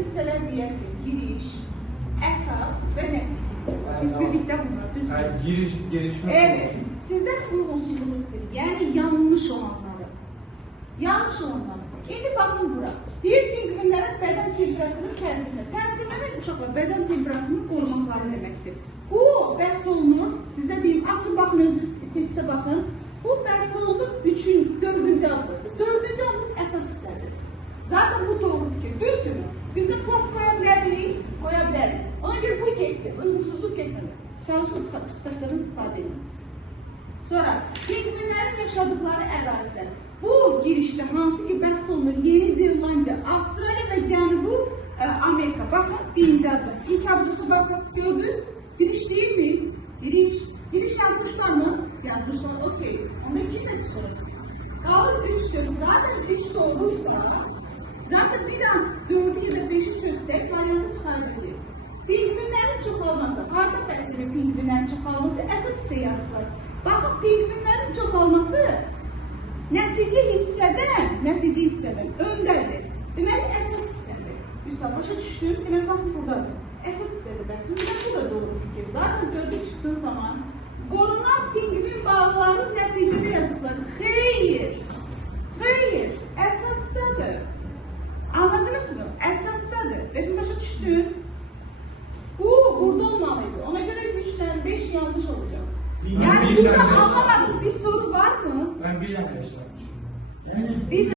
hissələr deyək ki, giriş, əsas və nəticəsi. Biz birlikdə bunlar düzdür. Giriş, gelişme. Evet, sizdən uyğunsuzluğu istəyir, yəni yanlış olanları. Yanlış olanları. İndi baxın bura. Deyir pingvinlərin bədən temperatürünün tənzimlə. Tənzimləmək uşaqlar bədən temperaturunu qorumaları deməkdir. Bu bəhs olunur, sizə deyim, açın baxın, özünüz testə baxın. Bu bəhs olunur 4-cü abzası. 4-cü abzası əsas hissədir. Zaten bu doğru fikir, düzdür. Bizdə plus qoya bilərik, qoya bilərik. Ona görə bu getdir, uyğunsuzluq getmir. Çalışın çıxdaşların istifadə edin. Sonra, pingvinlərin yaşadıkları ərazidə. Bu girişdə hansı ki bəhs olunur, Yeni Zelandiya, Avstraliya və Cənubi Amerika. Baxın, birinci abzası. İlk abzası bakın, gördünüz, giriş değil mi? Giriş. Giriş yazmışlar mı? Yazmışlar, okey. Onda 2 de çıkarır. Kalır 3 diyor. Zaten 3 doğruysa, zaten bir an 4'ü ya da 5'i çözsek varyantı çıkartacak. Pingvinlərin çoxalması, harda bəhsədir pingvinlərin çoxalması? Əsas hissə yazdılar. Baxın, pingvinlərin çoxalması nəticə hissədən öndədir. Deməli, əsas hissədir. Üstad, başa düşdüm. Deməli, baxın, buradadır. Əsas hissədir bəhsədir. Bu da doğru fikir. Zaten 4'e çıxdığı zaman qorunan pingvin bağlarının nəticədə yazdıkları. Xeyr. Xeyr. Əsasdadır. Anladınız mı? Əsasdadır. Benim başa düşdüm. Bu burada olmalıydı. Ona göre 3'ten 5 yanlış olacak. Yani burada anlamadığım bir soru var mı? Ben bir yanlış yapmışım. Yani